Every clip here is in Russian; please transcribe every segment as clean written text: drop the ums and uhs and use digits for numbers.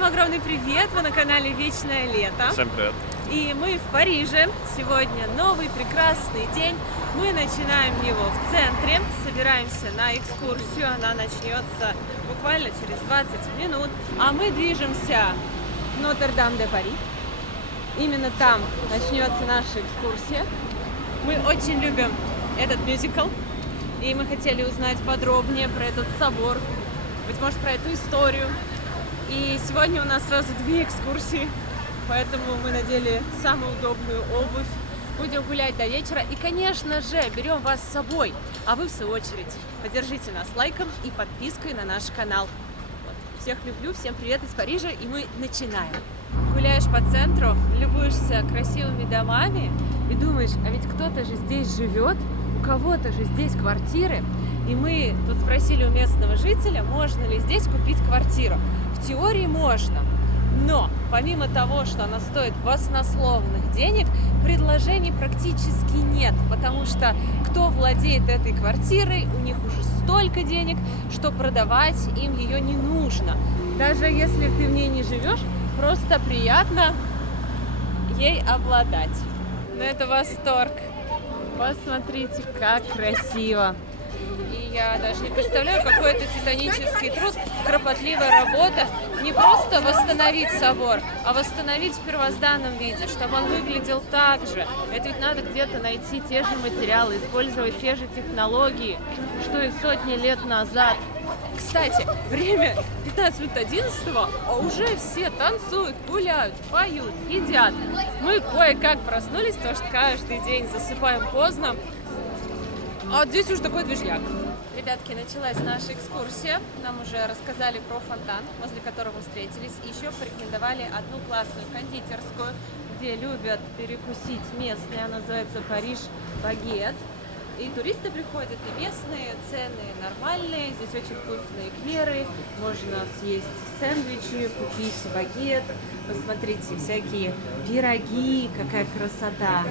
Всем огромный привет! Вы на канале Вечное Лето. Всем привет! И мы в Париже. Сегодня новый прекрасный день. Мы начинаем его в центре. Собираемся на экскурсию. Она начнется буквально через 20 минут. А мы движемся в Нотр-Дам-де-Пари. Именно там начнется наша экскурсия. Мы очень любим этот мюзикл. И мы хотели узнать подробнее про этот собор. Быть может, про эту историю. И сегодня у нас сразу две экскурсии, поэтому мы надели самую удобную обувь. Будем гулять до вечера и, конечно же, берем вас с собой. А вы, в свою очередь, поддержите нас лайком и подпиской на наш канал. Вот. Всех люблю, всем привет из Парижа, и мы начинаем. Гуляешь по центру, любуешься красивыми домами и думаешь, а ведь кто-то же здесь живет, у кого-то же здесь квартиры. И мы тут спросили у местного жителя, можно ли здесь купить квартиру. В теории можно, но помимо того, что она стоит баснословных денег, предложений практически нет, потому что кто владеет этой квартирой, у них уже столько денег, что продавать им ее не нужно. Даже если ты в ней не живешь, просто приятно ей обладать. Но это восторг. Посмотрите, как красиво. И я даже не представляю, какой это титанический труд, кропотливая работа. Не просто восстановить собор, а восстановить в первозданном виде, чтобы он выглядел так же. Это ведь надо где-то найти те же материалы, использовать те же технологии, что и сотни лет назад. Кстати, время 15 минут 11, а уже все танцуют, гуляют, поют, едят. Мы кое-как проснулись, потому что каждый день засыпаем поздно. А здесь уже такой движняк. Ребятки, началась наша экскурсия. Нам уже рассказали про фонтан, возле которого мы встретились. И еще порекомендовали одну классную кондитерскую, где любят перекусить местные. Она называется Париж Багет. И туристы приходят, и местные, цены нормальные. Здесь очень вкусные эклеры. Можно съесть сэндвичи, купить багет. Посмотрите, всякие пироги, какая красота.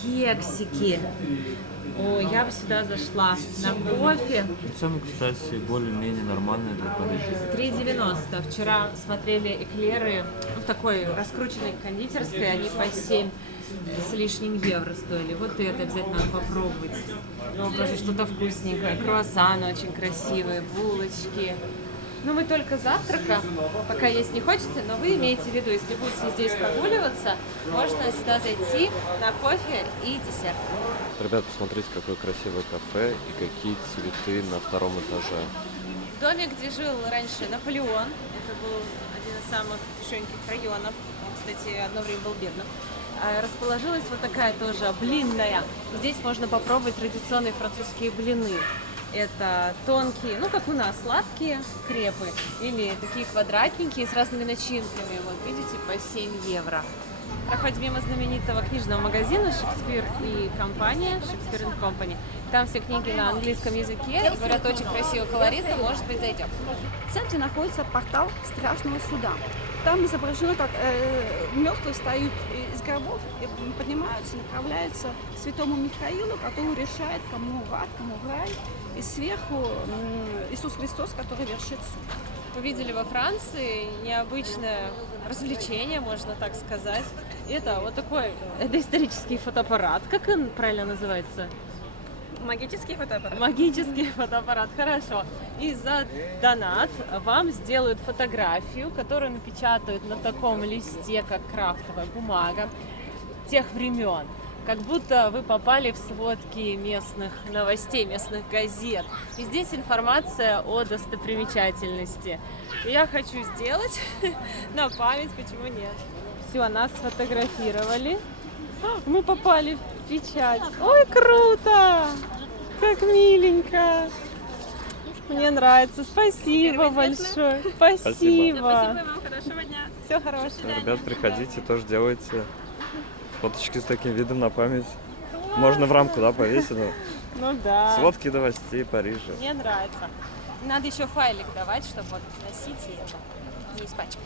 Кексики. О, я бы сюда зашла на кофе. Цены, кстати, более-менее нормальные для Парижа. 3,90. Вчера смотрели эклеры в такой раскрученной кондитерской, они по 7 с лишним евро стоили. Вот это обязательно надо попробовать. Ну, тоже что-то вкусненькое. Круассаны очень красивые, булочки. Ну, мы только завтрака, пока есть не хочется, но вы имеете в виду, если будете здесь прогуливаться, можно сюда зайти на кофе и десерт. Ребята, посмотрите, какое красивое кафе и какие цветы на втором этаже. В доме, где жил раньше Наполеон, это был один из самых дешевеньких районов, он, кстати, одно время был бедным, расположилась вот такая тоже блинная. Здесь можно попробовать традиционные французские блины. Это тонкие, ну как у нас, сладкие крепы, или такие квадратненькие с разными начинками. Вот видите, по 7 евро. Проходим мимо знаменитого книжного магазина «Шекспир и компания», «Шекспир и Company». Там все книги на английском языке, и говорят, очень красиво, колоритно, может быть, зайдем. В центре находится портал Страшного суда. Там изображено, как мертвые встают из гробов и поднимаются, направляются к святому Михаилу, который решает, кому в ад, кому в рай. И сверху Иисус Христос, который вершит суд. Увидели во Франции необычное развлечение, можно так сказать. Это вот такой, это исторический фотоаппарат. Как он правильно называется? Магический фотоаппарат. Магический фотоаппарат, хорошо. И за донат вам сделают фотографию, которую напечатают на таком листе, как крафтовая бумага, тех времен. Как будто вы попали в сводки местных новостей, местных газет. И здесь информация о достопримечательности. И я хочу сделать на память, почему нет. Все, нас сфотографировали. Мы попали в печать. Ой, круто! Как миленько! Мне нравится. Спасибо большое. Спасибо. Спасибо вам, хорошего дня. Все хорошего. Ребят, приходите, тоже делайте фоточки с таким видом на память. Можно в рамку, да, повесить? Ну да. Сводки новостей Парижа. Мне нравится. Надо еще файлик давать, чтобы вот носить и это не испачкать.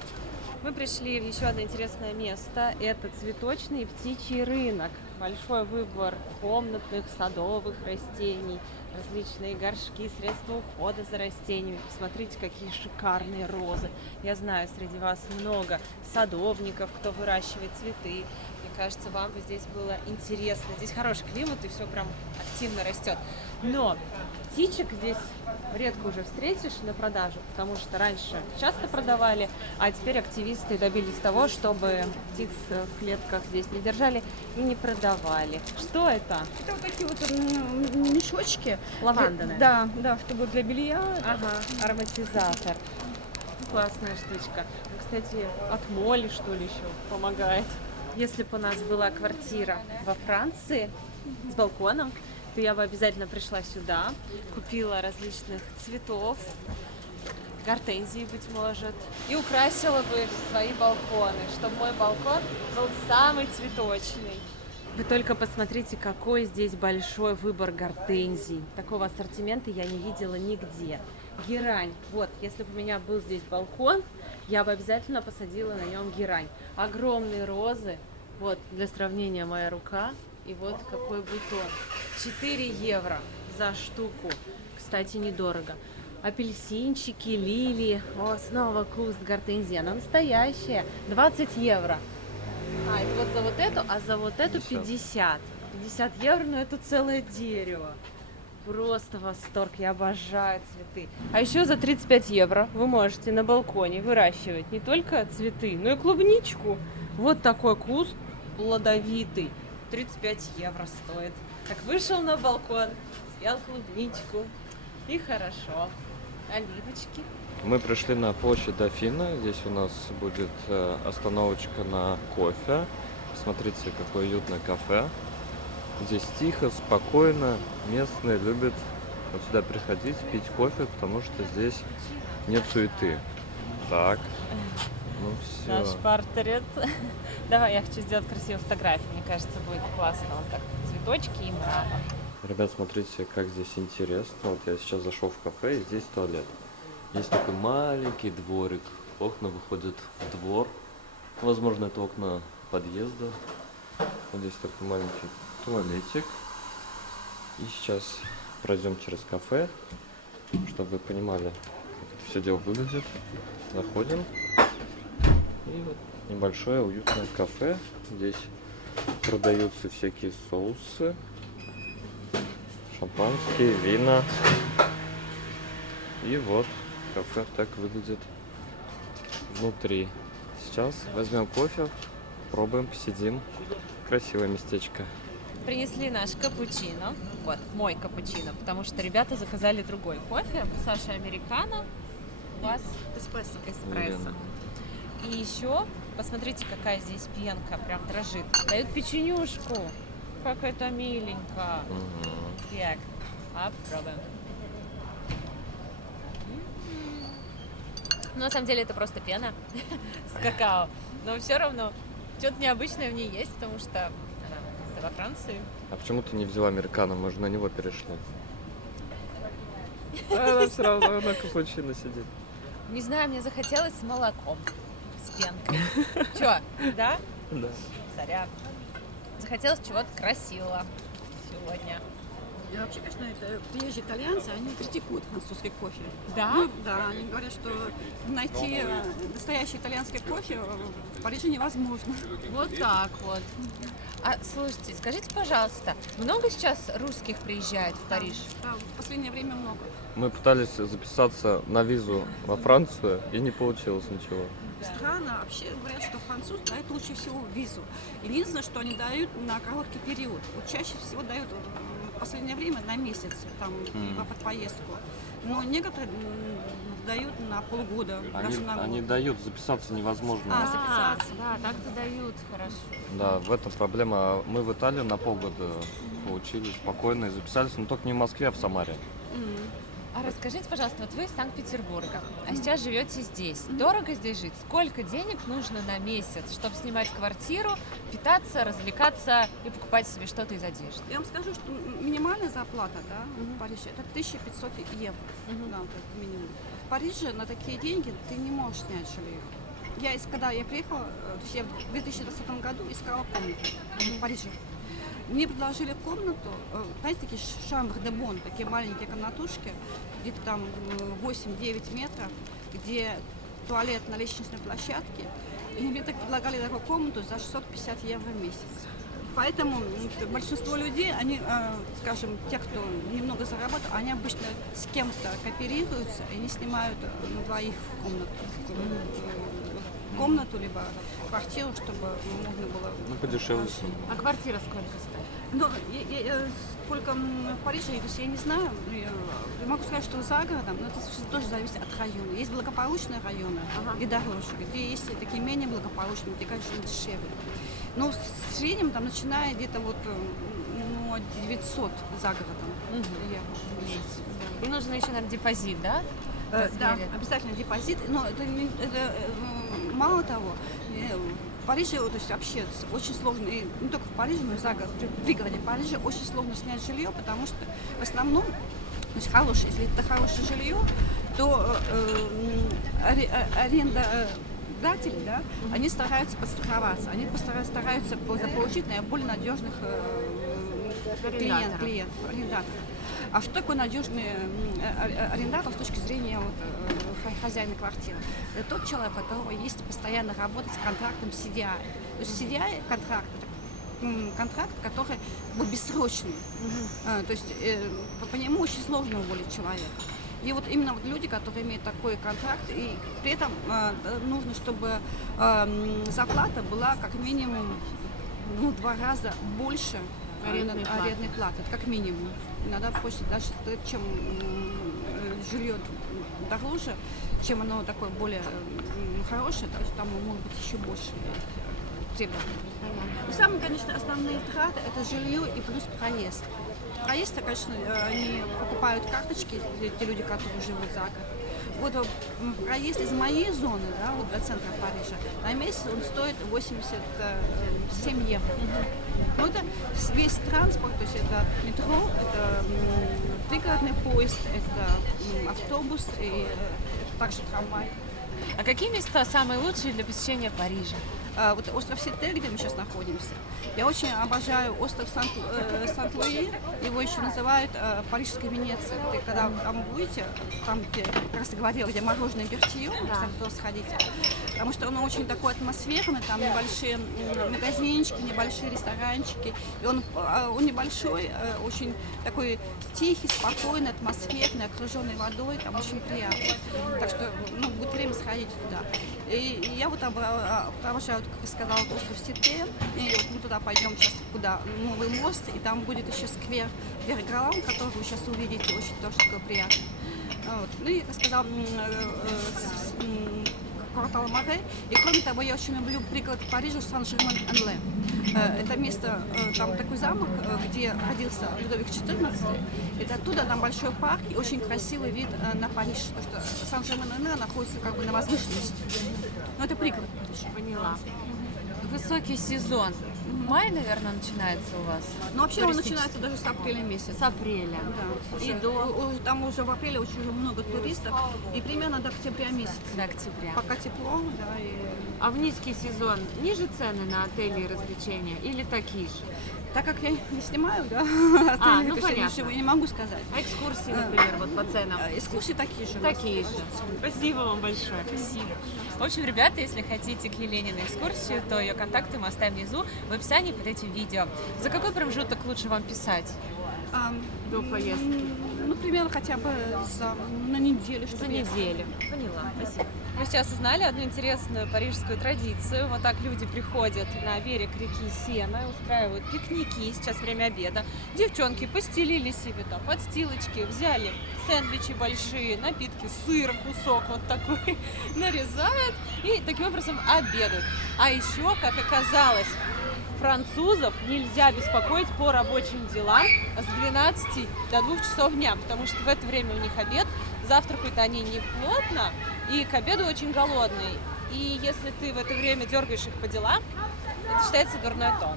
Мы пришли в еще одно интересное место. Это цветочный птичий рынок. Большой выбор комнатных, садовых растений. различные горшки, средства ухода за растениями. Посмотрите, какие шикарные розы. Я знаю, среди вас много садовников, кто выращивает цветы. Мне кажется, вам бы здесь было интересно. Здесь хороший климат и все прям активно растет. Но птичек здесь редко уже встретишь на продажу, потому что раньше часто продавали, а теперь активисты добились того, чтобы птиц в клетках здесь не держали и не продавали. Что это? Это вот такие вот мешочки. Лаванда, Да, да, чтобы для белья. Ага, ароматизатор. Классная штучка. Ну, кстати, от моли, что ли, еще помогает. Если бы у нас была квартира во Франции с балконом, то я бы обязательно пришла сюда, купила различных цветов, гортензии, быть может, и украсила бы свои балконы, чтобы мой балкон был самый цветочный. Вы только посмотрите, какой здесь большой выбор гортензий. Такого ассортимента я не видела нигде. Герань. Вот, если бы у меня был здесь балкон, я бы обязательно посадила на нем герань. Огромные розы. Вот, для сравнения, моя рука. И вот какой бутон. 4 евро за штуку. Кстати, недорого. Апельсинчики, лилии. О, снова куст гортензии. Она настоящая. 20 евро. А, это вот за вот эту, а за вот эту 50. 50 евро, но это целое дерево. Просто восторг, я обожаю цветы. А еще за 35 евро вы можете на балконе выращивать не только цветы, но и клубничку. Вот такой куст плодовитый. 35 евро стоит. Так вышел на балкон, съел клубничку. И хорошо. Оливочки. Мы пришли на площадь Дофина. Здесь у нас будет остановочка на кофе. Смотрите, какое уютное кафе. Здесь тихо, спокойно. Местные любят вот сюда приходить, пить кофе, потому что здесь нет суеты. Так, ну Наш все. портрет. Давай, я хочу сделать красивую фотографию. Мне кажется, будет классно. Вот так, цветочки и мрамор. Ребят, смотрите, как здесь интересно. Вот я сейчас зашел в кафе, и здесь туалет. Есть такой маленький дворик. Окна выходят в двор. Возможно, это окна подъезда. Вот здесь такой маленький туалетик. И сейчас пройдем через кафе, чтобы вы понимали, как это все дело выглядит. Заходим. И вот небольшое уютное кафе. Здесь продаются всякие соусы, шампанские, вина. И вот кафе так выглядит внутри. Сейчас возьмем кофе, пробуем, посидим. Красивое местечко. Принесли наш капучино. Вот, мой капучино, потому что ребята заказали другой кофе. У Саши американо, у вас эспрессо. Верно. И еще, посмотрите, какая здесь пенка, прям дрожит. Дают печенюшку. Как это миленько. Так, попробуем. Ну, на самом деле это просто пена с какао. Но все равно что-то необычное в ней есть, потому что она во Франции. А почему ты не взяла американо? Мы же на него перешли. Она все равно на капучино сидит. Не знаю, мне захотелось с молоком, с пенкой. Чё, да? Да. Сорян. Захотелось чего-то красивого сегодня. И вообще, конечно, это приезжие итальянцы, они критикуют французский кофе. Да? Ну, да, они говорят, что найти настоящий итальянский кофе в Париже невозможно. Вот так вот. А слушайте, скажите, пожалуйста, много сейчас русских приезжает в Париж? Да, в последнее время много. Мы пытались записаться на визу во Францию, и не получилось ничего. Странно, вообще говорят, что француз дает лучше всего визу. Единственное, что они дают на короткий период. Вот чаще всего дают в последнее время на месяц, там, либо под поездку. Но некоторые дают на полгода, даже на год. Они дают, записаться невозможно. записаться. Да, так-то дают, хорошо. Да, в этом проблема. Мы в Италию на полгода получили спокойно и записались, но только не в Москве, а в Самаре. А расскажите, пожалуйста, вот вы из Санкт-Петербурга, а сейчас живете здесь. Дорого здесь жить? Сколько денег нужно на месяц, чтобы снимать квартиру, питаться, развлекаться и покупать себе что-то из одежды? Я вам скажу, что минимальная зарплата, да, в Париже, это 1500 евро. Да, вот это минимум. В Париже на такие деньги ты не можешь снять жилье. Когда я приехала, то есть я в 2020 году искала комнату в Париже. Мне предложили комнату, знаете, такие шамбр де бон, такие маленькие комнатушки, где-то там 8-9 метров, где туалет на лестничной площадке. И мне так предлагали такую комнату за 650 евро в месяц. Поэтому большинство людей, они, скажем, те, кто немного зарабатывает, они обычно с кем-то кооперируются, и они снимают на двоих комнату, либо квартиру, чтобы можно было... Ну, подешевле. А квартира сколько стоит? Ну, сколько в Париже, то есть я не знаю, я могу сказать, что за городом, но это тоже зависит от района. Есть благополучные районы, где дороже, где есть такие менее благополучные, где, конечно, дешевле. Но в среднем там начиная где-то вот 900 за городом. И нужно еще, наверное, депозит, да? Да, обязательно депозит. Но это мало того, в Париже, то есть вообще очень сложно, и не только в Париже, но и за город, в пригороде Парижа очень сложно снять жилье, потому что в основном, то есть если это хорошее жилье, то арендодатели, да, они стараются подстраховаться, они стараются заполучить наиболее надежных арендаторов. А что такое надежный арендатор с точки зрения хозяина квартиры? Это тот человек, у которого есть постоянная работа с контрактом CDI. То есть CDI контракт, это контракт, который бессрочный. То есть по нему очень сложно уволить человека. И вот именно вот люди, которые имеют такой контракт, и при этом нужно, чтобы зарплата была как минимум в 2 раза больше арендной платы, это как минимум. Иногда больше, даже чем жилье дороже, чем оно такое более хорошее, то есть там может быть еще больше требований. Самые, конечно, основные траты – это жилье и плюс проезд. Проезд, конечно, они покупают карточки, те люди, которые живут за город. Вот проезд из моей зоны, да, вот до центра Парижа, на месяц он стоит 87 евро. Но это весь транспорт, то есть это метро, это пригородный поезд, это автобус и также трамвай. А какие места самые лучшие для посещения Парижа? Вот остров Сите, где мы сейчас находимся. Я очень обожаю остров Сант-Луи, его еще называют Парижской Венецией. Вы когда там будете, там, где, как раз я говорила, где мороженое Бертио, кстати, сходите, потому что он очень такой атмосферный, там небольшие магазинчики, небольшие ресторанчики, и он небольшой, очень такой тихий, спокойный, атмосферный, окруженный водой, там очень приятно. Так что, будет время сходить туда. И я вот обожаю, как я сказала, остров Сите, и вот мы туда пойдем сейчас, куда новый мост, и там будет еще сквер Вергалан, который вы сейчас увидите, очень тоже такой приятный. Вот. Ну и, как я сказала, квартал Маре. И кроме того, я очень люблю пригород Парижа Сан-Жермен-Эн-Ле. Это место, там такой замок, где родился Людовик XIV. Это оттуда там большой парк и очень красивый вид на Париж, потому что Сан-Жермен-Эн-Ле находится как бы на возвышенности. Но это пригород Парижа. Поняла. Высокий сезон. Май, наверное, начинается у вас? Ну, вообще он начинается даже с апреля месяца. С апреля. Да. И там уже в апреле очень много туристов. И примерно до октября месяца. До октября. Пока тепло, да. А в низкий сезон ниже цены на отели и развлечения или такие же? Так как я не снимаю, да, ну понятно. Ничего не могу сказать. А экскурсии, например, вот по ценам? Экскурсии такие же. Такие же. Спасибо вам большое. Спасибо. В общем, ребята, если хотите к Елене на экскурсию, то ее контакты мы оставим внизу в описании под этим видео. За какой промежуток лучше вам писать до поездки? Ну, примерно хотя бы на неделю. За неделю. Поняла. Спасибо. Мы сейчас узнали одну интересную парижскую традицию. Вот так люди приходят на берег реки Сена, устраивают пикники, сейчас время обеда. Девчонки постелили себе там подстилочки, взяли сэндвичи большие, напитки, сыр, кусок вот такой, нарезают и таким образом обедают. А еще, как оказалось, французов нельзя беспокоить по рабочим делам с 12 до 2 часов дня, потому что в это время у них обед, завтракают они не плотно и к обеду очень голодные. И если ты в это время дергаешь их по делам, это считается дурной тон.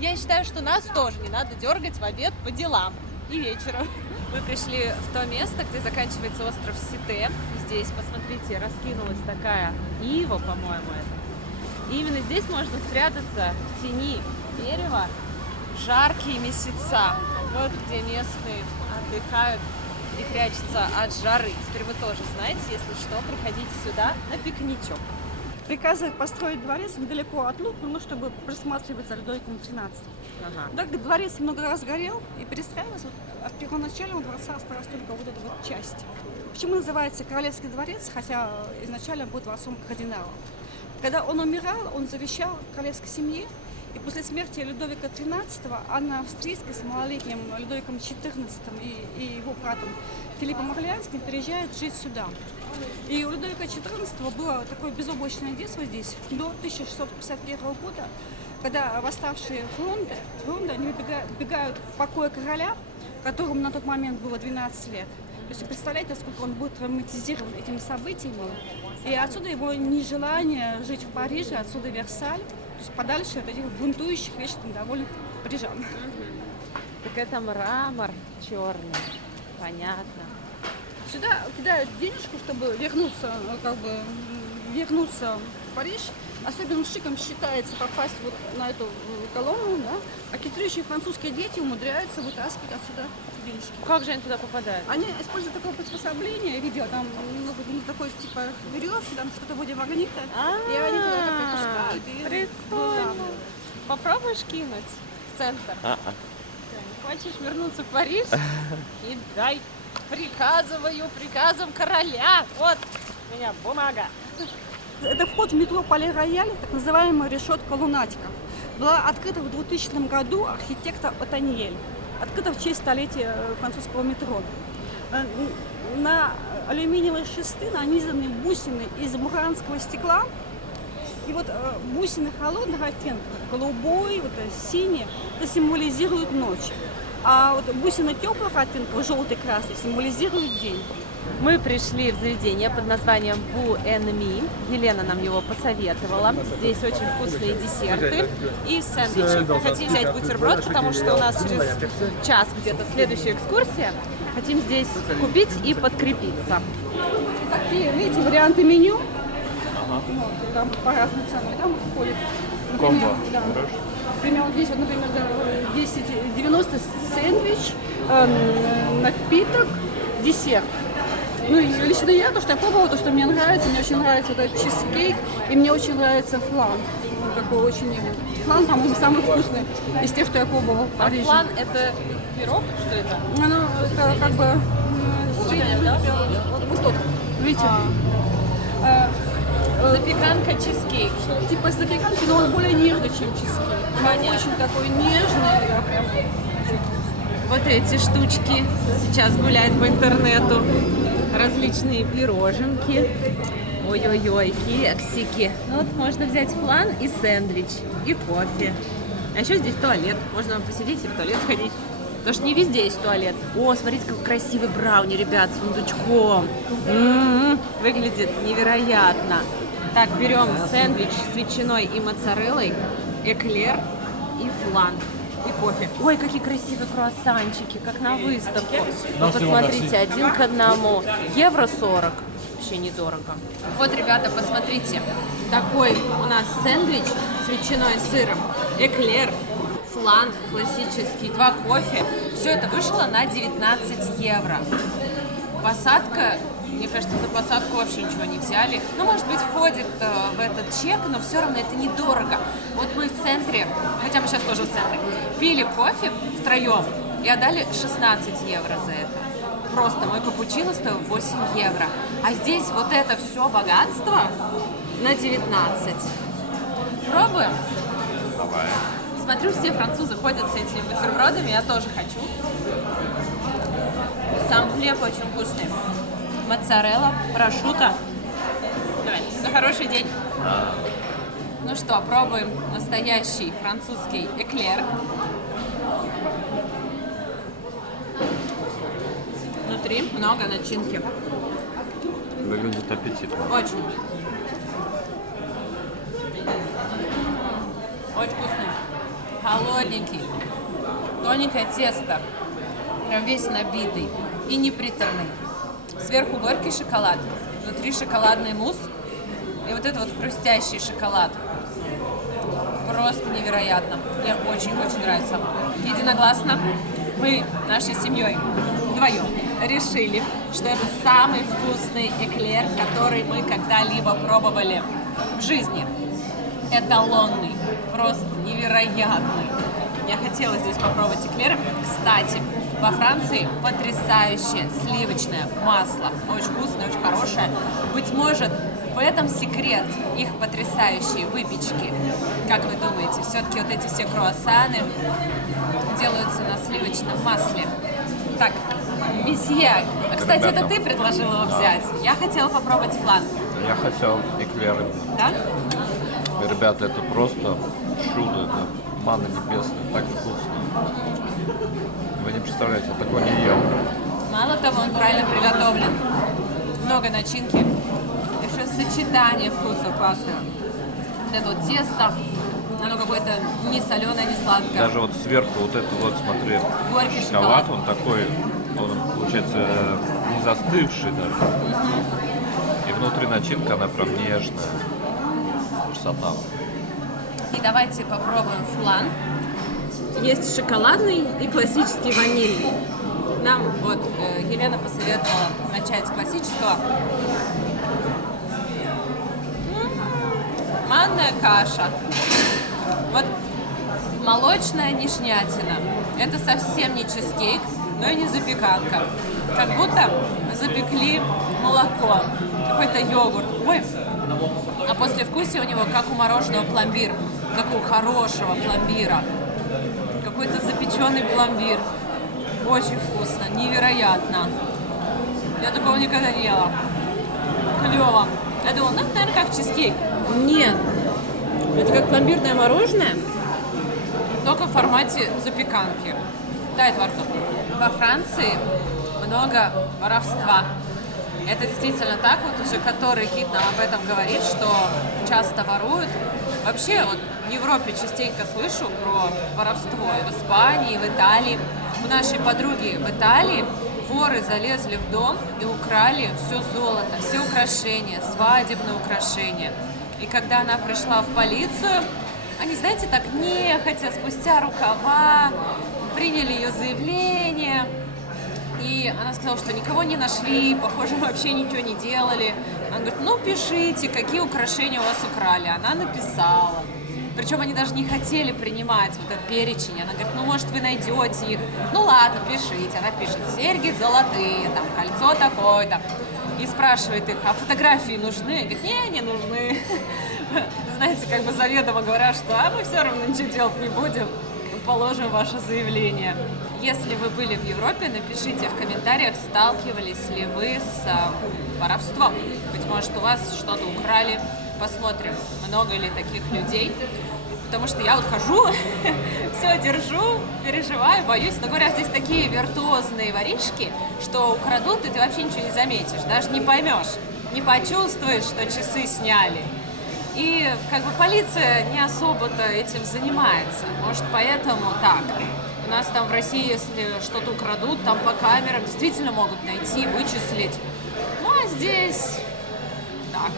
Я считаю, что нас тоже не надо дергать в обед по делам и вечером. Мы пришли в то место, где заканчивается остров Сите. Здесь, посмотрите, раскинулась такая ива, по-моему, это. И именно здесь можно спрятаться в тени дерева жаркие месяца. Вот где местные отдыхают и прячутся от жары. Теперь вы тоже знаете, если что, приходите сюда на пикничок. Приказывают построить дворец недалеко от Лувра, ну, чтобы присматривать за Людовиком XIII. Так как дворец много раз горел и перестраивался, от первоначального дворца осталась только вот эта вот часть. Почему называется Королевский дворец, хотя изначально был дворцом кардинала? Когда он умирал, он завещал королевской семье, и после смерти Людовика XIII Анна Австрийская с малолетним Людовиком XIV и его братом Филиппом Орлеанским переезжают жить сюда. И у Людовика XIV было такое безоблачное детство здесь до 1651 года, когда восставшие фронты они выбегают в покой короля, которому на тот момент было 12 лет. То есть представляете, насколько он был травматизирован этими событиями. И отсюда его нежелание жить в Париже, отсюда Версаль, то есть подальше от этих бунтующих, вечно недовольных парижан. Так это мрамор черный. Понятно. Сюда кидают денежку, чтобы вернуться в Париж. Особенным шиком считается попасть вот на эту колонну, да? А хитрующие французские дети умудряются вытаскивать отсюда денежки. Как же они туда попадают? Они используют такое приспособление, я видела, там такой типа веревки, там что-то вроде магнита, и они туда так пропускают. И Прикольно. Попробуешь кинуть в центр? Хочешь вернуться в Париж? Кидай. Приказом короля. Вот у меня бумага. Это вход в метро Пале-Рояль, так называемая решетка Лунатика. Была открыта в 2000 году архитектор Отаньель. Открыта в честь столетия французского метро. На алюминиевые шесты нанизаны бусины из муранского стекла. И вот бусины холодного оттенка, голубой, вот, синий, это символизирует ночь. А вот бусины теплых оттенков, желтый, красный, символизируют день. Мы пришли в заведение под названием Бу Энми. Елена нам его посоветовала. Здесь очень вкусные десерты и сэндвичи. Хотим взять бутерброд, потому что у нас через час где-то следующая экскурсия. Хотим здесь купить и подкрепиться. Такие, видите, варианты меню. Вот, там по разным ценам. И там входит, например, да, например, вот здесь, вот, например, 10,90 сэндвич, напиток, десерт. Ну, и лично я, то, что я пробовала, то, что мне нравится, мне очень нравится вот этот чизкейк, и мне очень нравится флан. Он такой очень... Флан, по-моему, самый вкусный из тех, что я пробовала в Париже. А флан это пирог? Что это? Ну, это как бы... Вот тот, видите? Запеканка чизкейк. Типа запеканки, но он более нежный, чем чизкейк. Понятно. Он очень такой нежный. Я прям... Вот эти штучки сейчас гуляют по интернету. Различные пироженки. Ой-ой-ой, кексики. Ну вот можно взять флан и сэндвич, и кофе. А еще здесь туалет. Можно посидеть и в туалет сходить. Потому что не везде есть туалет. О, смотрите, какой красивый брауни, ребят, с сундучком. Выглядит невероятно. Так, берем сэндвич с ветчиной и моцареллой, эклер и флан. И кофе. Ой, какие красивые круассанчики, как на выставку. Вы посмотрите, 1 к 1. Евро 40. Вообще недорого. Вот, ребята, посмотрите. Такой у нас сэндвич с ветчиной и сыром. Эклер, флан классический, 2 кофе. Все это вышло на 19 евро. Посадка, мне кажется, за посадку вообще ничего не взяли. Ну, может быть, входит в этот чек, но все равно это недорого. Вот мы в центре, хотя мы сейчас тоже в центре, пили кофе втроем и отдали 16 евро за это. Просто мой капучино стоил 8 евро. А здесь вот это все богатство на 19. Пробуем? Давай. Смотрю, все французы ходят с этими бутербродами, я тоже хочу. Сам хлеб очень вкусный. Моцарелла, прошутто. Давай, на хороший день. Ну что, пробуем настоящий французский эклер. Внутри много начинки. Выглядит аппетитно. Очень. Очень вкусный. Холодненький. Тоненькое тесто. Прям весь набитый. И не приторный. Сверху горький шоколад. Внутри шоколадный мусс. И вот это вот хрустящий шоколад. Просто невероятно. Мне очень-очень нравится. Единогласно мы нашей семьей вдвоем решили, что это самый вкусный эклер, который мы когда-либо пробовали в жизни. Эталонный, просто невероятный. Я хотела здесь попробовать эклеры. Кстати, во Франции потрясающее сливочное масло. Очень вкусное, очень хорошее. Быть может, в этом секрет их потрясающей выпечки. Как вы думаете, все-таки вот эти все круассаны делаются на сливочном масле? Так, месье, кстати, Ребята. это ты предложил его взять. Я хотела попробовать флан. Я хотел эклеры. Да? Ребята, это просто чудо, это манна небесная, так вкусно. Вы не представляете, я такое не ел. Мало того, он правильно приготовлен. Много начинки. Еще сочетание вкусов классное. Вот это вот тесто, оно какое-то не соленое, не сладкое. Даже вот сверху вот это вот, смотри, Горький шоколад, шоколад. он такой, он получается не застывший даже. И внутри начинка, она прям нежная. Красота. И давайте попробуем флан. Есть шоколадный и классический ванильный. Нам вот Елена посоветовала начать с классического. Манная каша. Вот молочная нежнятина. Это совсем не чизкейк, но и не запеканка. Как будто запекли молоко. Какой-то йогурт. Ой. А послевкусие у него как у мороженого пломбир. Как у хорошего пломбира. Какой-то запеченный пломбир. Очень вкусно, невероятно. Я такого никогда не ела. Клево. Я думала, ну, это, наверное, как чизкейк. Нет. Это как пломбирное мороженое, только в формате запеканки. Тает во рту. Во Франции много воровства. Это действительно так, вот уже который гид нам об этом говорит, что часто воруют. Вообще, вот в Европе частенько слышу про воровство. И в Испании, и в Италии. У нашей подруги в Италии воры залезли в дом и украли все золото, все украшения, свадебные украшения. И когда она пришла в полицию, они, знаете, так нехотя, спустя рукава, приняли ее заявление. И она сказала, что никого не нашли, похоже, вообще ничего не делали. Она говорит, ну пишите, какие украшения у вас украли. Она написала. Причем они даже не хотели принимать вот этот перечень. Она говорит, ну может вы найдете их. Ну ладно, пишите. Она пишет, серьги золотые, там кольцо такое-то. И спрашивает их, а фотографии нужны? Говорит, не нужны. Знаете, как бы заведомо говорят, что мы все равно ничего делать не будем. Положим ваше заявление. Если вы были в Европе, напишите в комментариях, сталкивались ли вы с воровством. Быть может, у вас что-то украли. Посмотрим, много ли таких людей. Потому что я вот хожу, все держу, переживаю, боюсь. Но говорят, здесь такие виртуозные воришки, что украдут, и ты вообще ничего не заметишь. Даже не поймешь, не почувствуешь, что часы сняли. И как бы полиция не особо-то этим занимается. Может, поэтому так. У нас там в России, если что-то украдут, там по камерам действительно могут найти, вычислить. Ну, а здесь так.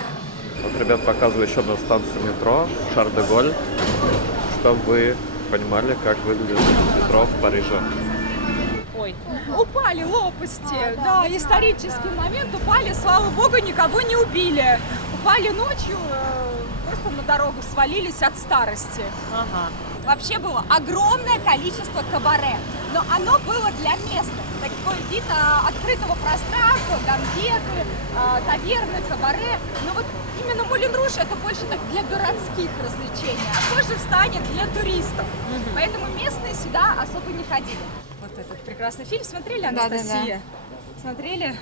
Вот, ребят, показываю еще одну станцию метро, Шарль-де-Голь, чтобы вы понимали, как выглядит метро в Париже. Ой. Упали лопасти. Да, исторический момент. Упали, слава богу, никого не убили. Упали ночью, просто на дорогу свалились от старости. Ага. Вообще было огромное количество кабаре, но оно было для местных. Такой вид открытого пространства, гамбеты, таверны, кабаре. Но вот именно Мулен Руж это больше так для городских развлечений, а позже станет для туристов. Поэтому местные сюда особо не ходили. Вот этот прекрасный фильм смотрели, Анастасия? Смотрели?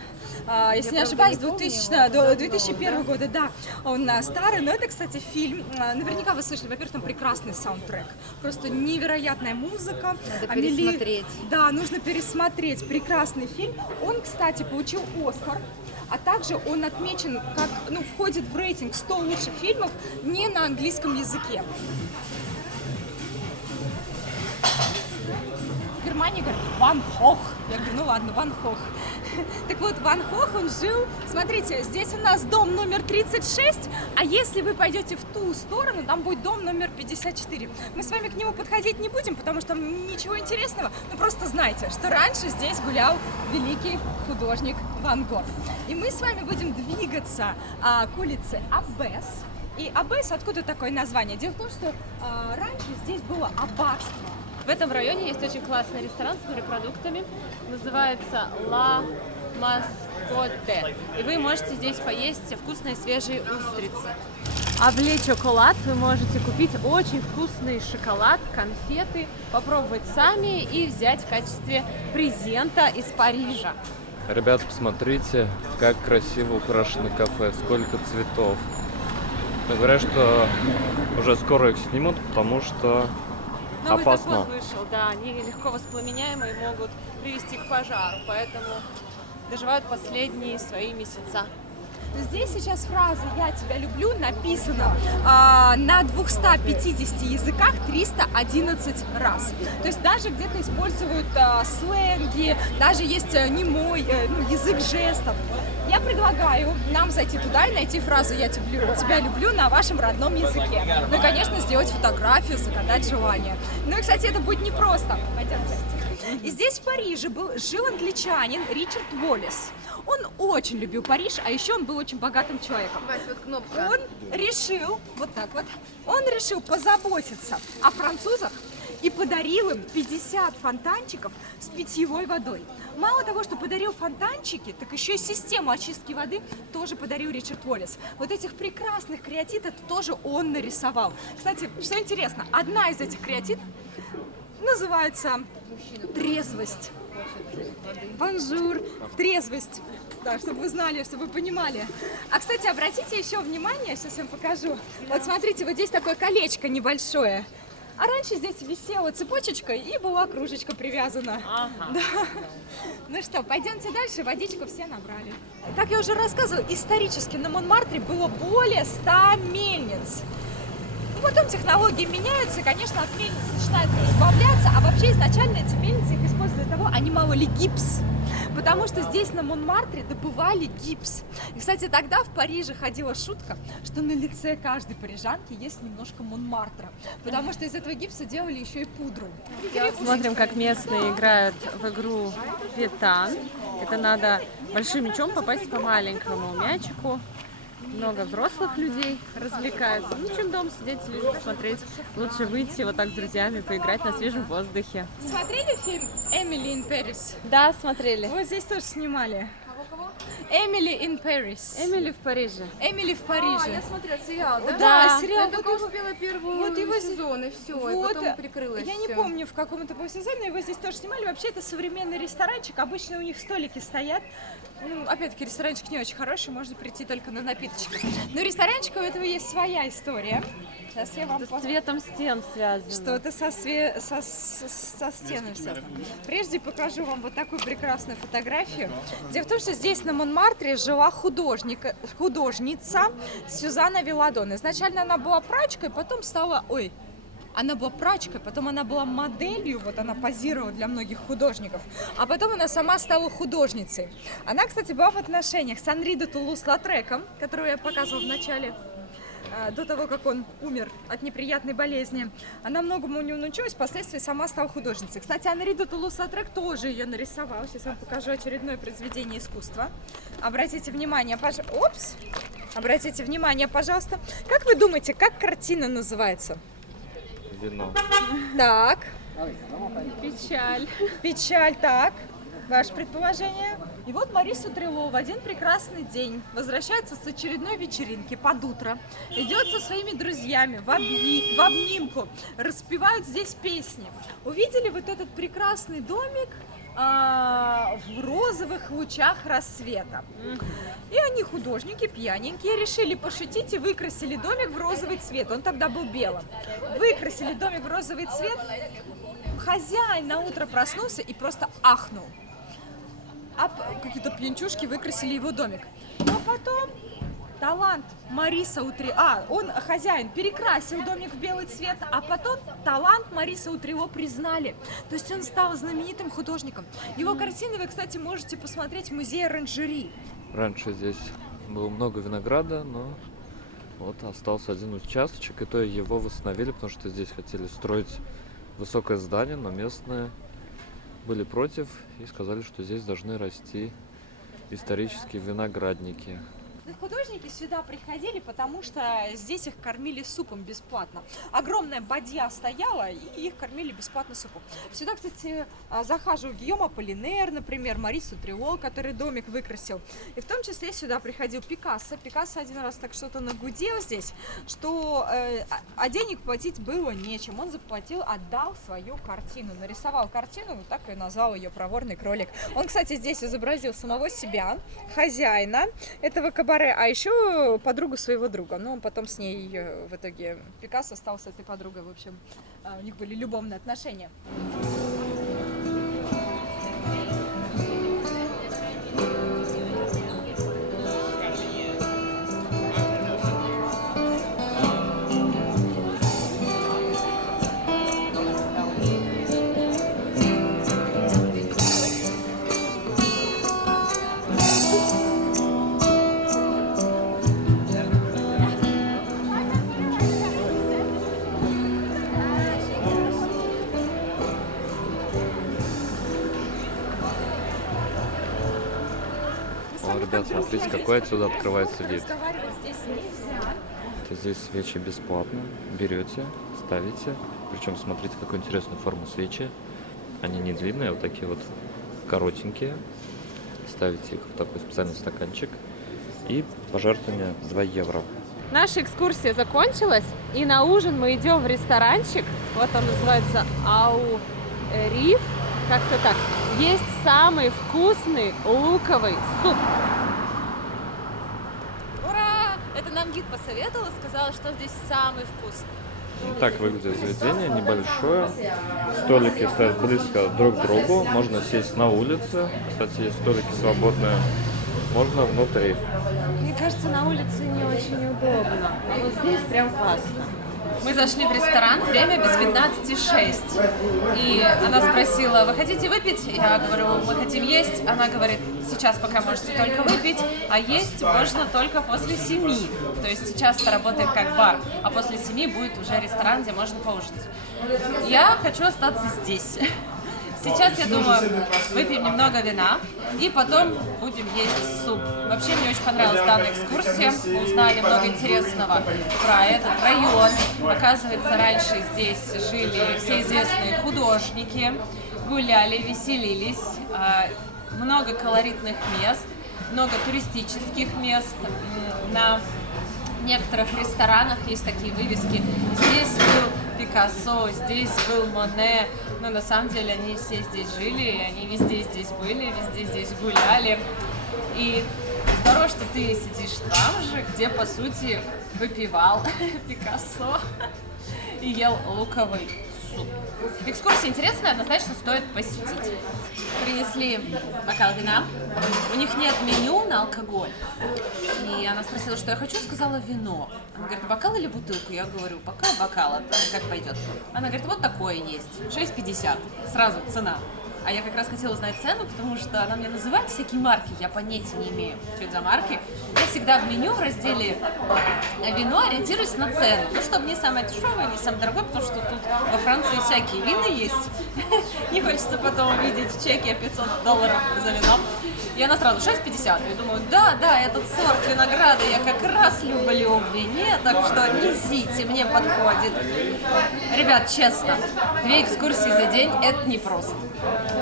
Если не ошибаюсь, 2001 года, да. Он старый, но это, кстати, фильм. Наверняка вы слышали, во-первых, там прекрасный саундтрек. Просто невероятная музыка. Надо пересмотреть. Да, нужно пересмотреть. Прекрасный фильм. Он, кстати, получил Оскар. А также он отмечен, как, входит в рейтинг 100 лучших фильмов не на английском языке. В Германии говорят Ван Хох. Я говорю, ну ладно, Ван Хох. Так вот, Ван Гог, он жил, смотрите, здесь у нас дом номер 36, а если вы пойдете в ту сторону, там будет дом номер 54. Мы с вами к нему подходить не будем, потому что там ничего интересного, но просто знайте, что раньше здесь гулял великий художник Ван Гог. И мы с вами будем двигаться к улице Аббес. И Аббес, откуда такое название? Дело в том, что раньше здесь было аббатство. В этом районе есть очень классный ресторан с морепродуктами. Называется Ла Маскоте. И вы можете здесь поесть вкусные свежие устрицы. А в Ле Чоколад вы можете купить очень вкусный шоколад, конфеты, попробовать сами и взять в качестве презента из Парижа. Ребят, посмотрите, как красиво украшено кафе, сколько цветов. Но говорят, что уже скоро их снимут, потому что Новый опасно. закон вышел, да, они легко воспламеняемые и могут привести к пожару, поэтому доживают последние свои месяца. Здесь сейчас фраза «я тебя люблю» написана на 250 языках 311 раз. То есть даже где-то используют сленги, даже есть немой язык жестов. Я предлагаю нам зайти туда и найти фразу «я тебя люблю» на вашем родном языке. Ну и, конечно, сделать фотографию, загадать желание. Ну и, кстати, это будет непросто. Пойдемте. И здесь, в Париже, жил англичанин Ричард Уоллес. Он очень любил Париж, а еще он был очень богатым человеком. Он решил, вот так вот, он решил позаботиться о французах и подарил им 50 фонтанчиков с питьевой водой. Мало того, что подарил фонтанчики, так еще и систему очистки воды тоже подарил Ричард Уоллес. Вот этих прекрасных креатит это тоже он нарисовал. Кстати, что интересно, одна из этих креатит называется «Трезвость». Бонжур, трезвость. Да, чтобы вы знали, чтобы вы понимали. А, кстати, обратите еще внимание, сейчас я вам покажу. Вот смотрите, вот здесь такое колечко небольшое. А раньше здесь висела цепочечка и была кружечка привязана. Ага. Да. Ну что, пойдемте дальше, водичку все набрали. Как я уже рассказывала, исторически на Монмартре было более 100 мельниц. Потом технологии меняются, и, конечно, от мельниц начинают избавляться, а вообще изначально эти мельницы их использовали для того, они мало гипс, потому что здесь на Монмартре добывали гипс. И, кстати, тогда в Париже ходила шутка, что на лице каждой парижанки есть немножко Монмартра, потому что из этого гипса делали еще и пудру. Смотрим, как местные играют в игру Петан. Это надо большим мячом попасть по маленькому мячику. Много взрослых людей развлекаются. Ну, чем дома сидеть, телевизор смотреть. Лучше выйти вот так с друзьями, поиграть на свежем воздухе. Смотрели фильм «Эмили in Paris»? Да, смотрели. Вот здесь тоже снимали. Эмили in Paris. Эмили в Париже. Эмили в Париже. Я смотрела сериал, да? Да, сериал. Я только успела первый вот его сезон, и все, вот, и потом прикрылась. Я не всё. помню, в каком это был сезоне, его здесь тоже снимали. Вообще, это современный ресторанчик, обычно у них столики стоят. Ну, опять-таки, ресторанчик не очень хороший, можно прийти только на напиточки. Но ресторанчика у этого есть своя история. Сейчас я вам Это с цветом стен связано. что-то со стенами связано. Прежде покажу вам вот такую прекрасную фотографию. Дело в том, что здесь на Монмартре жила художница Сюзанна Виладон. Изначально она была прачкой, потом стала... Она была прачкой, потом она была моделью, вот она позировала для многих художников, а потом она сама стала художницей. Она, кстати, была в отношениях с Анри де Тулус-Латреком, которого я показывала в начале, до того, как он умер от неприятной болезни. Она многому у него научилась, впоследствии сама стала художницей. Кстати, Анри де Тулус-Латрек тоже ее нарисовал. Сейчас вам покажу очередное произведение искусства. Обратите внимание, Обратите внимание, пожалуйста. Как вы думаете, как картина называется? Вино. Так. Печаль. Печаль, так. Ваше предположение? И вот Мариса Трело в один прекрасный день возвращается с очередной вечеринки под утро, идет со своими друзьями в обнимку, распевают здесь песни. Увидели вот этот прекрасный домик в розовых лучах рассвета. И они, художники, пьяненькие, решили пошутить и выкрасили домик в розовый цвет. Он тогда был белым. Выкрасили домик в розовый цвет. Хозяин на утро проснулся и просто ахнул. А какие-то пьянчушки выкрасили его домик. Но потом талант Мариса Утрио, он хозяин, перекрасил домик в белый цвет, а потом талант Мариса Утрио признали. То есть он стал знаменитым художником. Его картины вы, кстати, можете посмотреть в музее оранжерии. Раньше здесь было много винограда, но вот остался один участочек, и то его восстановили, потому что здесь хотели строить высокое здание, но местные были против и сказали, что здесь должны расти исторические виноградники. Художники сюда приходили, потому что здесь их кормили супом бесплатно. Огромная бадья стояла, и их кормили бесплатно супом. Сюда, кстати, захаживал Гийом Аполлинер, например, Марис Утрио, который домик выкрасил. И в том числе сюда приходил Пикассо. Пикассо один раз так что-то нагудел здесь, что а денег платить было нечем. Он заплатил, отдал свою картину. Нарисовал картину, вот так и назвал ее «Проворный кролик». Он, кстати, здесь изобразил самого себя, хозяина этого кабаре, а еще подругу своего друга. Но он потом с ней в итоге, Пикассо стал с этой подругой, в общем, у них были любовные отношения. О, ребят, смотрите, какой отсюда открывается вид. Разговаривать здесь нельзя. Здесь свечи бесплатно. Берете, ставите. Причем смотрите, какую интересную форму свечи. Они не длинные, а вот такие вот коротенькие. Ставите их в такой специальный стаканчик. И пожертвование 2 евро. Наша экскурсия закончилась, и на ужин мы идем в ресторанчик. Вот он называется Ау Риф, как-то так. Есть самый вкусный луковый суп. Ура! Это нам гид посоветовал, сказала, что здесь самый вкусный. Вот так выглядит заведение, небольшое. Столики стоят близко друг к другу. Можно сесть на улице. Кстати, есть столики свободные. Можно внутри. Мне кажется, на улице не очень удобно, а вот здесь прям классно. Мы зашли в ресторан, время без 15:06. И она спросила, вы хотите выпить? Я говорю, мы хотим есть. Она говорит, сейчас пока можете только выпить, а есть можно только после 7. То есть сейчас это работает как бар, а после 7 будет уже ресторан, где можно поужинать. Я хочу остаться здесь. Сейчас, я думаю, выпьем немного вина и потом будем есть суп. Вообще, мне очень понравилась данная экскурсия. Мы узнали много интересного про этот район. Оказывается, раньше здесь жили все известные художники, гуляли, веселились. Много колоритных мест, много туристических мест. На некоторых ресторанах есть такие вывески. Здесь был Пикассо, здесь был Моне. Но на самом деле они все здесь жили, и они везде здесь были, везде здесь гуляли. И здорово, что ты сидишь там же, где, по сути, выпивал Пикассо и ел луковый суп. Экскурсия интересная, однозначно стоит посетить. Принесли бокал вина. У них нет меню на алкоголь. И она спросила, что я хочу, сказала вино. Она говорит, бокал или бутылку? Я говорю, бокал, это как пойдет. Она говорит, вот такое есть, 6,50, сразу цена. А я как раз хотела узнать цену, потому что она мне называет всякие марки, я понятия не имею, что это за марки. Я всегда в меню в разделе вино ориентируюсь на цену. Ну, чтобы не самое дешевое, не самое дорогое, потому что тут во Франции всякие вина есть. Не хочется потом увидеть в чеке $500 за вино. И она сразу 6,50. Я думаю, да, этот сорт винограда я как раз люблю в вине, так что несите, мне подходит. Ребят, честно, 2 экскурсии за день – это непросто.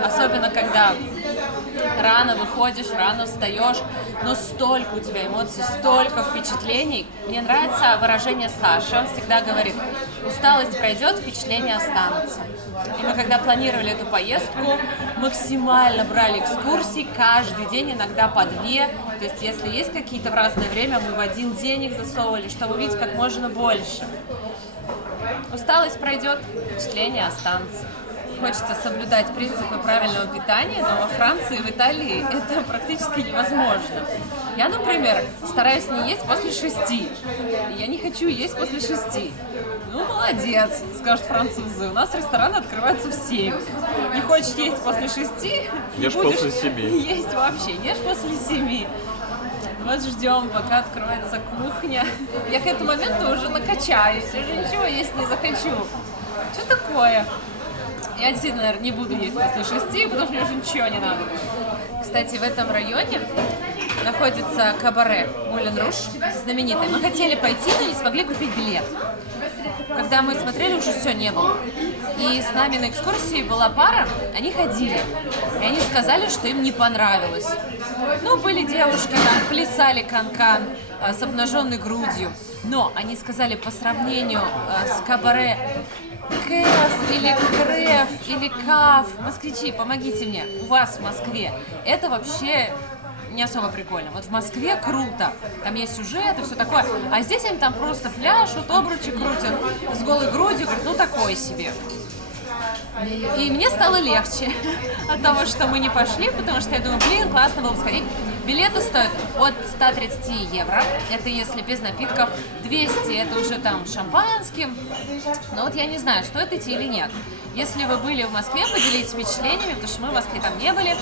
Особенно, когда рано выходишь, рано встаешь, но столько у тебя эмоций, столько впечатлений. Мне нравится выражение Саши, он всегда говорит, усталость пройдет, впечатления останутся. И мы, когда планировали эту поездку, максимально брали экскурсии, каждый день, иногда по 2. То есть, если есть какие-то в разное время, мы в один день их засовывали, чтобы увидеть как можно больше. Усталость пройдет, впечатления останутся. Хочется соблюдать принципы правильного питания, но во Франции и в Италии это практически невозможно. Я, например, стараюсь не есть после 6. Я не хочу есть после 6. Ну, молодец, скажут французы. У нас рестораны открываются в 7. Не хочешь есть после 6, не Ешь будешь после 7. есть вообще. Ешь после 7. Вот ждем, пока откроется кухня. Я к этому моменту уже накачаюсь, уже ничего есть не захочу. Что такое? Я действительно, наверное, не буду есть после 6, потому что мне уже ничего не надо. Кстати, в этом районе находится кабаре Мулен Руж, знаменитый. Мы хотели пойти, но не смогли купить билет. Когда мы смотрели, уже все не было. И с нами на экскурсии была пара, они ходили. И они сказали, что им не понравилось. Ну, были девушки, там, плясали канкан с обнаженной грудью. Но они сказали, по сравнению с кабаре Кэф или Креф или Каф, москвичи, помогите мне, у вас в Москве, это вообще не особо прикольно. Вот в Москве круто, там есть сюжет и все такое, а здесь они там просто пляшут, обручи крутят с голой грудью, говорят, ну такое себе. И мне стало легче от того, что мы не пошли, потому что я думаю, блин, классно было бы сходить. Билеты стоят от 130 евро, это если без напитков, 200 это уже там шампанским. Но вот я не знаю, стоит идти или нет. Если вы были в Москве, поделитесь впечатлениями, потому что мы в Москве там не были.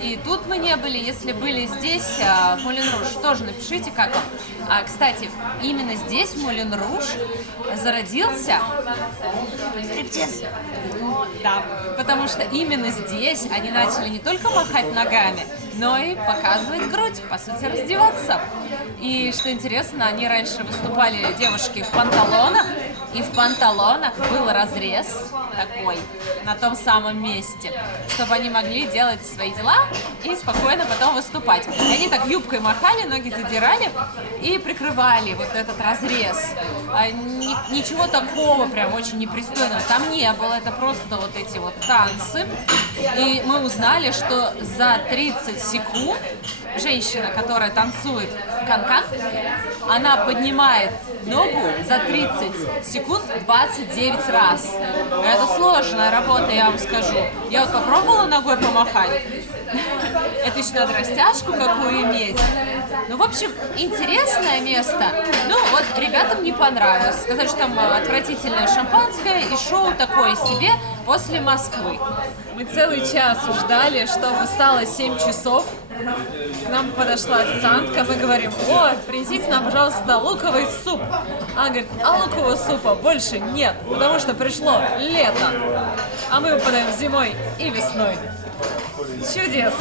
И тут мы не были. Если были здесь, в Мулен Руж, тоже напишите, как вам. Кстати, именно здесь, в Мулен Руж, зародился стриптиз. Да, потому что именно здесь они начали не только махать ногами, но и показывать грудь, по сути, раздеваться. И что интересно, они раньше выступали, девушки, в панталонах, и в панталонах был разрез такой на том самом месте, чтобы они могли делать свои дела и спокойно потом выступать. И они так юбкой махали, ноги задирали и прикрывали вот этот разрез. Ничего такого прям очень непристойного там не было, это просто вот эти вот танцы. И мы узнали, что за 30 секунд женщина, которая танцует канкан, она поднимает ногу за 30 секунд 29 раз. Это сложная работа, я вам скажу. Я вот попробовала ногой помахать. Это еще надо растяжку какую иметь. Ну, в общем, интересное место. Ну, вот ребятам не понравилось. Сказали, что там отвратительное шампанское и шоу такое себе после Москвы. Мы целый час ждали, чтобы стало 7 часов. К нам подошла официантка, мы говорим, о, принесите нам, пожалуйста, луковый суп. Она говорит, а лукового супа больше нет, потому что пришло лето. А мы выпадаем зимой и весной. Чудесно,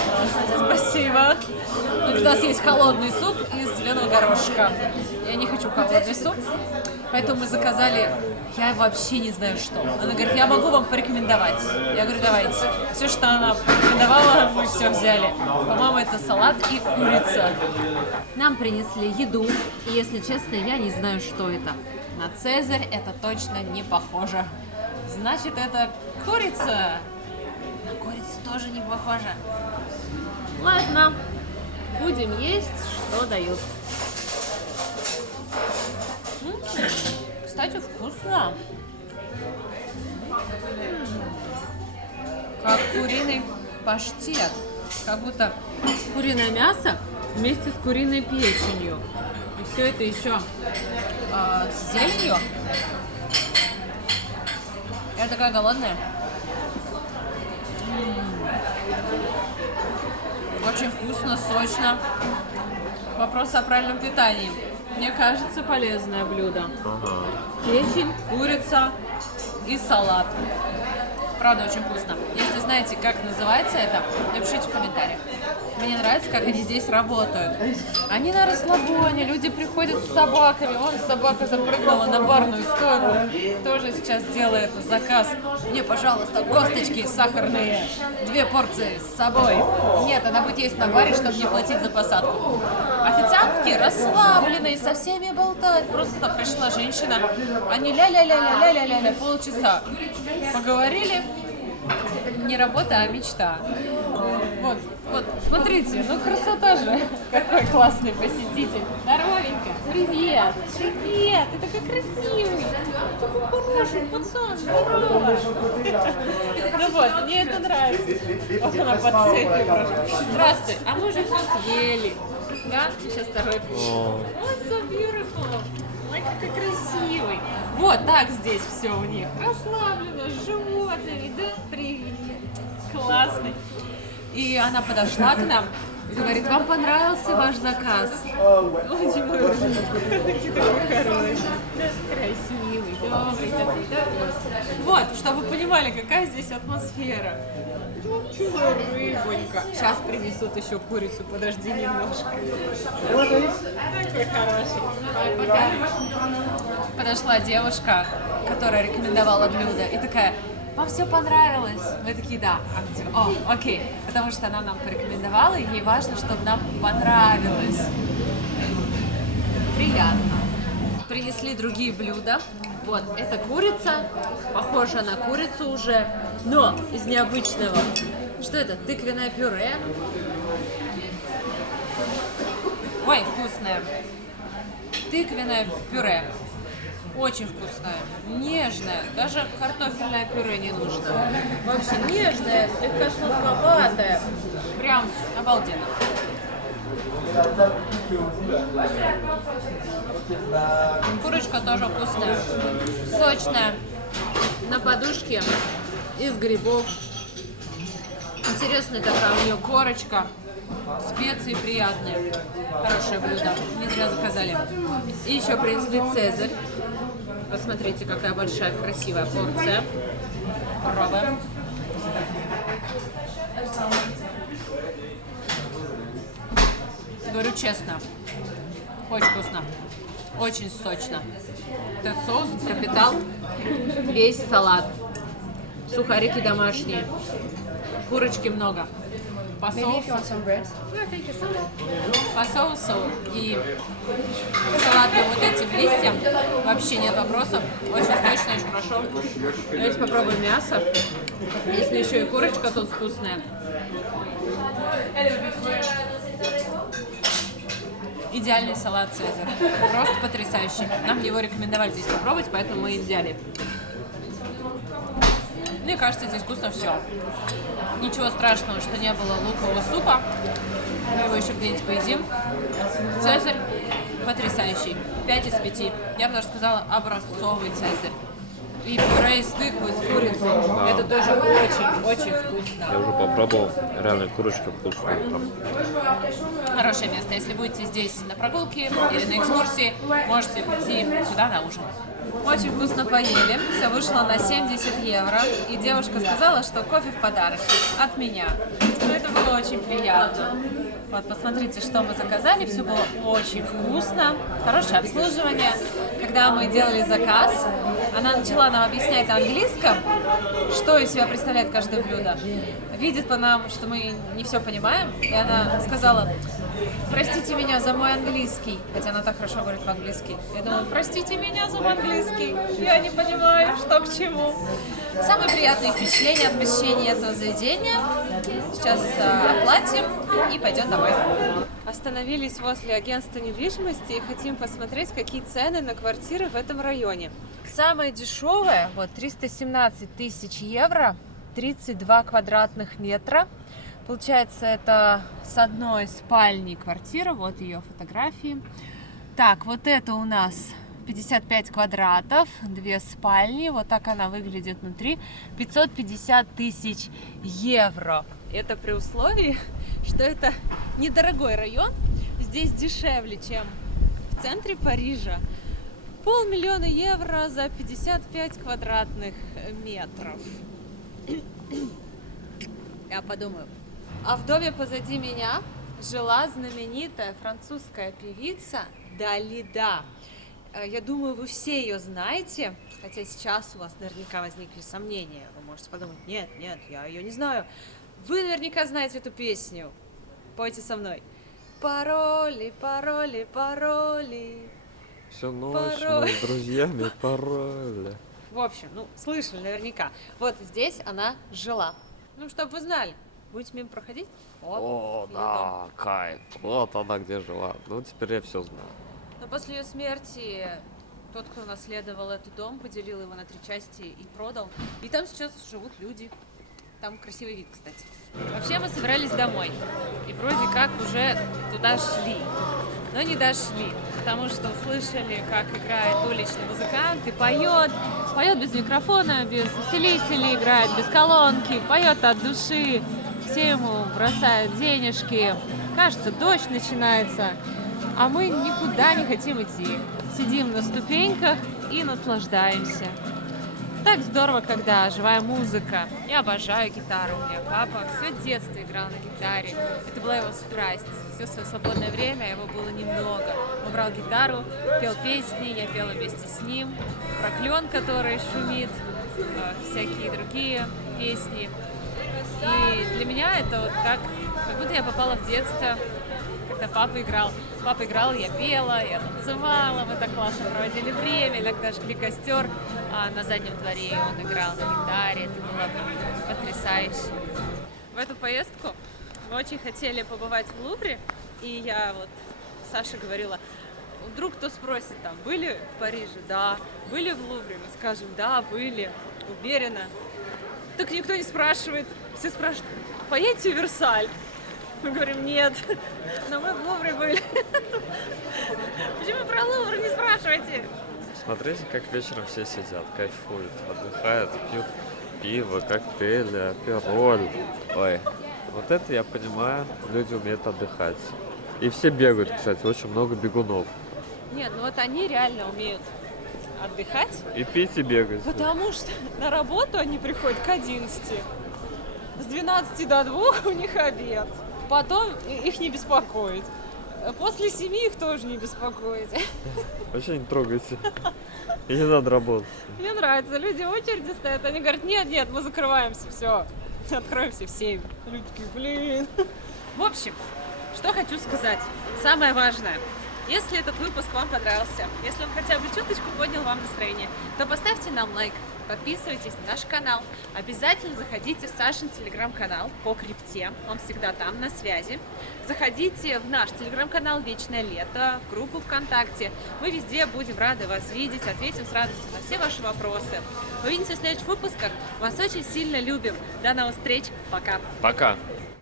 спасибо. У нас есть холодный суп из зеленого горошка. Я не хочу холодный суп, поэтому мы заказали, я вообще не знаю что. Она говорит, я могу вам порекомендовать. Я говорю, давайте. Все, что она порекомендовала, мы все взяли. По-моему, это салат и курица. Нам принесли еду, и, если честно, я не знаю, что это. На Цезарь это точно не похоже. Значит, это курица. На курицу тоже не похоже. Ладно, будем есть, что дают. Кстати, вкусно. Как куриный паштет. Как будто куриное мясо вместе с куриной печенью. И все это еще с зеленью. Я такая голодная. Очень вкусно, сочно. Вопрос о правильном питании. Мне кажется, полезное блюдо. Печень, курица и салат. Правда, очень вкусно. Если знаете, как называется это, напишите в комментариях. Мне нравится, как они здесь работают. Они на расслабоне, люди приходят с собаками. Вон собака запрыгнула на барную стойку. Тоже сейчас делает заказ. Мне, пожалуйста, косточки сахарные. 2 порции с собой. Нет, она будет есть на баре, чтобы не платить за посадку. Официантки расслабленные, со всеми болтают. Просто пришла женщина. Они ля-ля-ля-ля-ля-ля-ля полчаса поговорили. Не работа, а мечта. Вот, смотрите, ну красота же. Какой классный посетитель. Здоровенько. Привет. Привет, ты такой красивый. Такой хороший пацан. Здорово. Ну вот, мне это нравится. Вот она под цепью. Здравствуй, а мы уже все съели. Да, сейчас второй. О, Вот so beautiful. Ой, какой красивый. Вот так здесь все у них. Расслаблено, с животными. Да, привет. Классный. И она подошла к нам и говорит, вам понравился ваш заказ? Ой, мой ты такой хороший. Да, красивый, добрый такой, да? Вот, чтобы вы понимали, какая здесь атмосфера. Чудо рыбонька. Сейчас принесут еще курицу, подожди немножко. Такой хороший. Пока. Подошла девушка, которая рекомендовала блюдо, и такая, вам все понравилось? Мы такие, да. О, окей. Потому что она нам порекомендовала, и ей важно, чтобы нам понравилось. Приятно. Принесли другие блюда. Вот, это курица, похожа на курицу уже, но из необычного. Что это? Тыквенное пюре. Ой, вкусное. Тыквенное пюре. Очень вкусное, нежное, даже картофельное пюре не нужно. Вообще нежное, слегка сладковатое. Прям обалденно. Курочка тоже вкусная, сочная, на подушке из грибов. Интересная такая у нее корочка, специи приятные. Хорошее блюдо, не зря заказали. И еще принесли цезарь. Посмотрите, какая большая красивая порция. Пробуем. Говорю честно, очень вкусно, очень сочно. Этот соус пропитал весь салат. Сухарики домашние, курочки много. По соусу и салатным вот этим листьям вообще нет вопросов. Очень сочно, очень хорошо. Давайте попробуем мясо. Если еще и курочка тут вкусная. Идеальный салат Цезарь. Просто потрясающий. Нам его рекомендовали здесь попробовать, поэтому мы и взяли. Мне кажется, здесь вкусно все. Ничего страшного, что не было лукового супа. Мы его еще где-нибудь поедим. Цезарь потрясающий. 5 из 5. Я бы даже сказала образцовый Цезарь. И пюре из тыквы, с курицей. Да. Это тоже очень-очень вкусно. Я уже попробовал. Реально курочка вкусная. Хорошее место. Если будете здесь на прогулке или на экскурсии, можете прийти сюда на ужин. Очень вкусно поели. Все вышло на 70 евро. И девушка сказала, что кофе в подарок от меня. Это было очень приятно. Вот, посмотрите, что мы заказали. Все было очень вкусно. Хорошее обслуживание. Когда мы делали заказ, она начала нам объяснять на английском, что из себя представляет каждое блюдо. Видит по нам, что мы не все понимаем. И она сказала, простите меня за мой английский. Хотя она так хорошо говорит по-английски. Я думаю, простите меня за мой английский. Я не понимаю, что к чему. Самые приятные впечатления от посещения этого заведения. Сейчас оплатим и пойдем домой. Остановились возле агентства недвижимости и хотим посмотреть, какие цены на квартиры в этом районе. Самая дешевая, вот 317 тысяч евро, 32 квадратных метра. Получается, это с одной спальни квартира, вот ее фотографии. Так, вот это у нас 55 квадратов, 2 спальни, вот так она выглядит внутри, 550 тысяч евро. Это при условии, что это недорогой район, здесь дешевле, чем в центре Парижа. 500 000 евро за 55 квадратных метров. Я подумаю. А в доме позади меня жила знаменитая французская певица Далида. Я думаю, вы все ее знаете, хотя сейчас у вас наверняка возникли сомнения. Вы можете подумать, нет, я ее не знаю. Вы наверняка знаете эту песню. Пойте со мной. Пароли, пароли, пароли. всю ночь мы с друзьями пароли. В общем, слышали наверняка. Вот здесь она жила. Чтобы вы знали. Будете мимо проходить? Вот, О, да, кайф. Вот она где жила. Теперь я все знаю. Но после ее смерти тот, кто наследовал этот дом, поделил его на 3 части и продал. И там сейчас живут люди. Там красивый вид, кстати. Вообще мы собирались домой. И вроде как уже туда шли. Но не дошли, потому что услышали, как играет уличный музыкант и поет. Поет без микрофона, без усилителей, играет без колонки, поет от души. Все ему бросают денежки. Кажется, дождь начинается. А мы никуда не хотим идти. Сидим на ступеньках и наслаждаемся. Так здорово, когда живая музыка. Я обожаю гитару. У меня папа все детство играл на гитаре. Это была его страсть. Все свое свободное время, его было немного. Он брал гитару, пел песни, я пела вместе с ним. Про клен, который шумит, всякие другие песни. И для меня это вот как будто я попала в детство, когда папа играл. Папа играл, я пела, я танцевала, мы так классно проводили время, иногда жгли костер, а на заднем дворе он играл на гитаре, это было потрясающе. В эту поездку мы очень хотели побывать в Лувре, и я вот Саше говорила, вдруг кто спросит, там, были в Париже? Да. Были в Лувре? Мы скажем, да, были, уверена. Так никто не спрашивает, все спрашивают, поедете в Версаль? Мы говорим, нет, но мы в Лувре были. Почему про Лувр не спрашиваете? Смотрите, как вечером все сидят, кайфуют, отдыхают, пьют пиво, коктейли, апероль. Ой, вот это я понимаю, люди умеют отдыхать. И все бегают, кстати, очень много бегунов. Нет, ну вот они реально умеют отдыхать, И пить, и бегать. потому что на работу они приходят к 11. С 12 до 2 у них обед. Потом их не беспокоить. После 7 их тоже не беспокоить. Вообще не трогайте. И не надо работать. Мне нравится, люди в очереди стоят, они говорят, нет, мы закрываемся, все, откроемся в 7. Люди такие, блин. В общем, что хочу сказать. Самое важное. Если этот выпуск вам понравился, если он хотя бы чуточку поднял вам настроение, то поставьте нам лайк, подписывайтесь на наш канал. Обязательно заходите в Сашин телеграм-канал по крипте, он всегда там, на связи. Заходите в наш телеграм-канал «Вечное лето», в группу ВКонтакте. Мы везде будем рады вас видеть, ответим с радостью на все ваши вопросы. Увидимся в следующих выпусках. Вас очень сильно любим. До новых встреч. Пока. Пока.